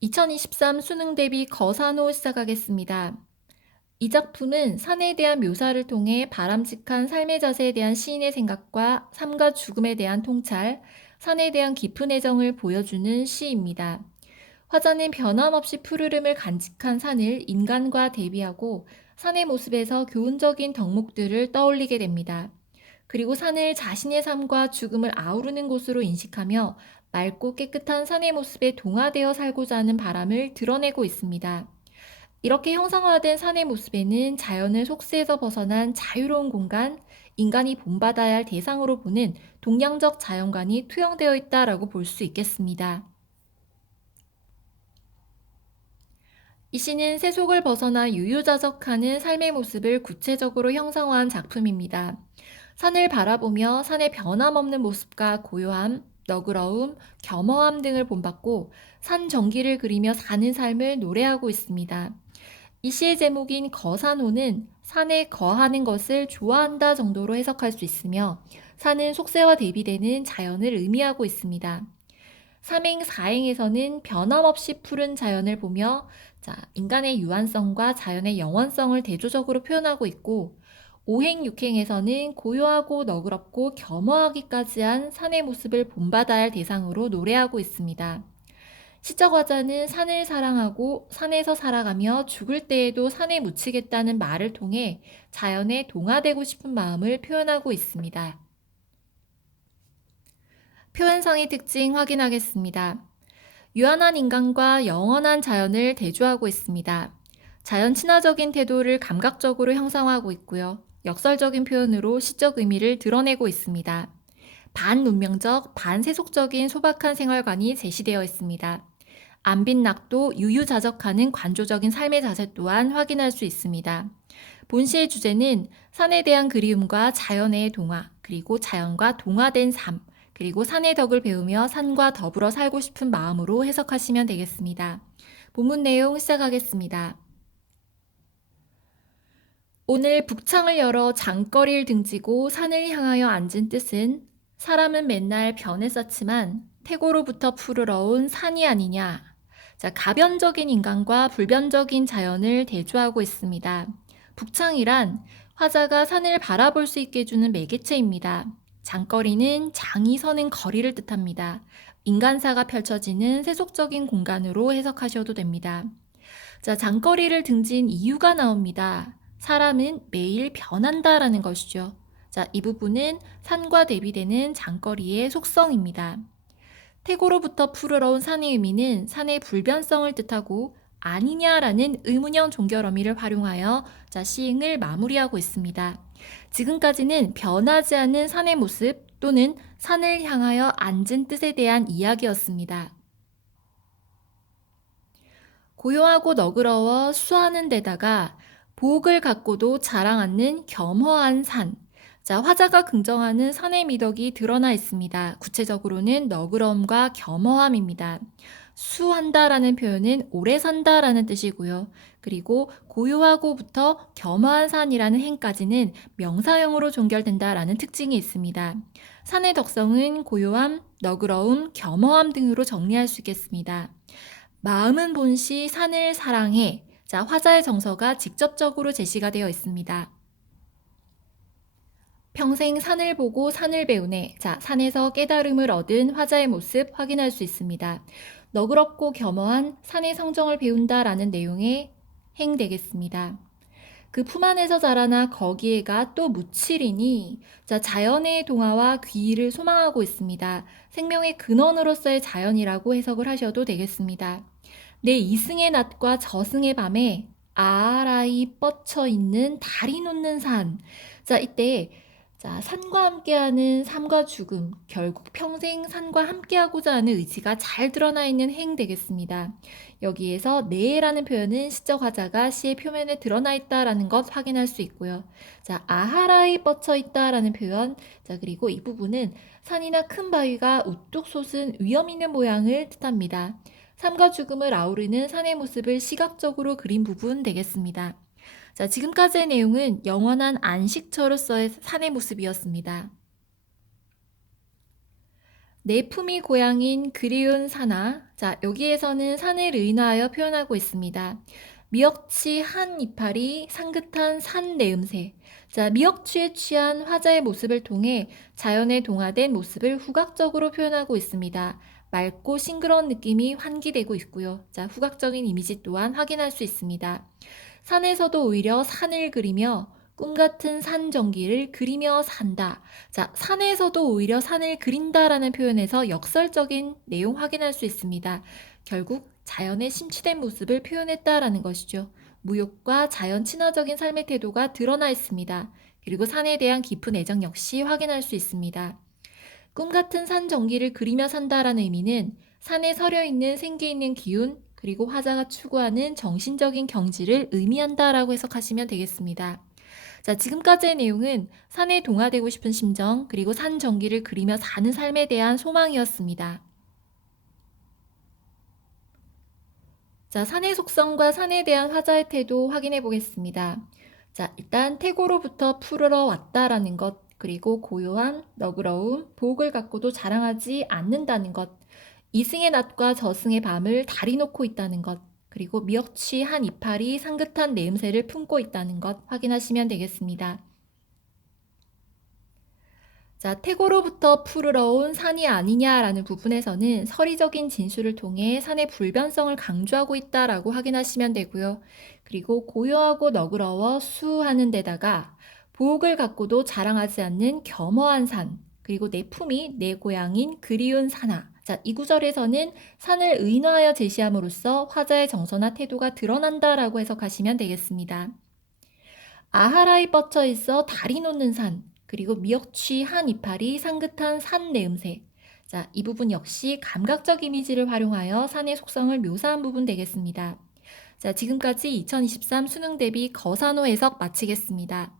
2023 수능 대비 거산호 시작하겠습니다. 이 작품은 산에 대한 묘사를 통해 바람직한 삶의 자세에 대한 시인의 생각과 삶과 죽음에 대한 통찰, 산에 대한 깊은 애정을 보여주는 시입니다. 화자는 변함없이 푸르름을 간직한 산을 인간과 대비하고 산의 모습에서 교훈적인 덕목들을 떠올리게 됩니다. 그리고 산을 자신의 삶과 죽음을 아우르는 곳으로 인식하며 맑고 깨끗한 산의 모습에 동화되어 살고자 하는 바람을 드러내고 있습니다. 이렇게 형상화된 산의 모습에는 자연을 속세에서 벗어난 자유로운 공간, 인간이 본받아야 할 대상으로 보는 동양적 자연관이 투영되어 있다라고 볼 수 있겠습니다. 이 시는 세속을 벗어나 유유자적하는 삶의 모습을 구체적으로 형상화한 작품입니다. 산을 바라보며 산의 변함없는 모습과 고요함, 너그러움, 겸허함 등을 본받고 산 정기를 그리며 사는 삶을 노래하고 있습니다. 이 시의 제목인 거산호는 산에 거하는 것을 좋아한다 정도로 해석할 수 있으며 산은 속세와 대비되는 자연을 의미하고 있습니다. 삼행, 사행에서는 변함없이 푸른 자연을 보며 인간의 유한성과 자연의 영원성을 대조적으로 표현하고 있고 오행, 육행에서는 고요하고 너그럽고 겸허하기까지 한 산의 모습을 본받아야 할 대상으로 노래하고 있습니다. 시적 화자는 산을 사랑하고 산에서 살아가며 죽을 때에도 산에 묻히겠다는 말을 통해 자연에 동화되고 싶은 마음을 표현하고 있습니다. 표현성의 특징 확인하겠습니다. 유한한 인간과 영원한 자연을 대조하고 있습니다. 자연 친화적인 태도를 감각적으로 형상화하고 있고요. 역설적인 표현으로 시적 의미를 드러내고 있습니다. 반문명적, 반세속적인 소박한 생활관이 제시되어 있습니다. 안빈낙도 유유자적하는 관조적인 삶의 자세 또한 확인할 수 있습니다. 본시의 주제는 산에 대한 그리움과 자연의 동화, 그리고 자연과 동화된 삶, 그리고 산의 덕을 배우며 산과 더불어 살고 싶은 마음으로 해석하시면 되겠습니다. 본문 내용 시작하겠습니다. 오늘 북창을 열어 장거리를 등지고 산을 향하여 앉은 뜻은 사람은 맨날 변에 쌓지만 태고로부터 푸르러운 산이 아니냐. 가변적인 인간과 불변적인 자연을 대조하고 있습니다. 북창이란 화자가 산을 바라볼 수 있게 해주는 매개체입니다. 장거리는 장이 서는 거리를 뜻합니다. 인간사가 펼쳐지는 세속적인 공간으로 해석하셔도 됩니다. 장거리를 등진 이유가 나옵니다. 사람은 매일 변한다라는 것이죠. 이 부분은 산과 대비되는 장거리의 속성입니다. 태고로부터 푸르러운 산의 의미는 산의 불변성을 뜻하고 아니냐라는 의문형 종결 어미를 활용하여 시행을 마무리하고 있습니다. 지금까지는 변하지 않는 산의 모습 또는 산을 향하여 앉은 뜻에 대한 이야기였습니다. 고요하고 너그러워 수하는 데다가 보옥을 갖고도 자랑 않는 겸허한 산. 화자가 긍정하는 산의 미덕이 드러나 있습니다. 구체적으로는 너그러움과 겸허함입니다. 수한다라는 표현은 오래 산다라는 뜻이고요. 그리고 고요하고부터 겸허한 산이라는 행까지는 명사형으로 종결된다라는 특징이 있습니다. 산의 덕성은 고요함, 너그러움, 겸허함 등으로 정리할 수 있겠습니다. 마음은 본시 산을 사랑해. 화자의 정서가 직접적으로 제시가 되어 있습니다. 평생 산을 보고 산을 배우네. 산에서 깨달음을 얻은 화자의 모습 확인할 수 있습니다. 너그럽고 겸허한 산의 성정을 배운다라는 내용의 행 되겠습니다. 그 품 안에서 자라나 거기에가 또 묻히리니 자연의 동화와 귀의를 소망하고 있습니다. 생명의 근원으로서의 자연이라고 해석을 하셔도 되겠습니다. 내 이승의 낮과 저승의 밤에 아라이 뻗쳐 있는 달이 놓는 산. 이때 산과 함께하는 삶과 죽음, 결국 평생 산과 함께하고자 하는 의지가 잘 드러나 있는 행 되겠습니다. 여기에서 내라는 표현은 시적 화자가 시의 표면에 드러나 있다라는 것 확인할 수 있고요. 아하라이 뻗쳐 있다라는 표현, 그리고 이 부분은 산이나 큰 바위가 우뚝 솟은 위험 있는 모양을 뜻합니다. 삶과 죽음을 아우르는 산의 모습을 시각적으로 그린 부분 되겠습니다. 지금까지의 내용은 영원한 안식처로서의 산의 모습이었습니다. 내 품이 고향인 그리운 산아, 자, 여기에서는 산을 의인화하여 표현하고 있습니다. 미역치 한 이파리 상긋한 산 내음새. 자, 미역치에 취한 화자의 모습을 통해 자연에 동화된 모습을 후각적으로 표현하고 있습니다. 맑고 싱그러운 느낌이 환기되고 있고요. 자, 후각적인 이미지 또한 확인할 수 있습니다. 산에서도 오히려 산을 그리며 꿈 같은 산 전기를 그리며 산다. 자, 산에서도 오히려 산을 그린다라는 표현에서 역설적인 내용 확인할 수 있습니다. 결국 자연의 심취된 모습을 표현했다라는 것이죠. 무욕과 자연 친화적인 삶의 태도가 드러나 있습니다. 그리고 산에 대한 깊은 애정 역시 확인할 수 있습니다. 꿈 같은 산 전기를 그리며 산다라는 의미는 산에 서려 있는 생기 있는 기운, 그리고 화자가 추구하는 정신적인 경지를 의미한다라고 해석하시면 되겠습니다. 자, 지금까지의 내용은 산에 동화되고 싶은 심정, 그리고 산 전기를 그리며 사는 삶에 대한 소망이었습니다. 자, 산의 속성과 산에 대한 화자의 태도 확인해 보겠습니다. 자, 일단 태고로부터 푸르러 왔다라는 것, 그리고 고요함, 너그러움, 복을 갖고도 자랑하지 않는다는 것, 이승의 낮과 저승의 밤을 다리 놓고 있다는 것, 그리고 미역치 한 이파리 상긋한 내음새를 품고 있다는 것 확인하시면 되겠습니다. 자, 태고로부터 푸르러온 산이 아니냐라는 부분에서는 서리적인 진술을 통해 산의 불변성을 강조하고 있다라고 확인하시면 되고요. 그리고 고요하고 너그러워 수하는 데다가 보옥을 갖고도 자랑하지 않는 겸허한 산, 그리고 내 품이 내 고향인 그리운 산하. 자, 이 구절에서는 산을 의인화하여 제시함으로써 화자의 정서나 태도가 드러난다라고 해석하시면 되겠습니다. 아하라이 뻗쳐 있어 다리 놓는 산, 그리고 미역취 한 이파리 상긋한 산 내음새. 자, 이 부분 역시 감각적 이미지를 활용하여 산의 속성을 묘사한 부분 되겠습니다. 자, 지금까지 2023 수능 대비 거산호 해석 마치겠습니다.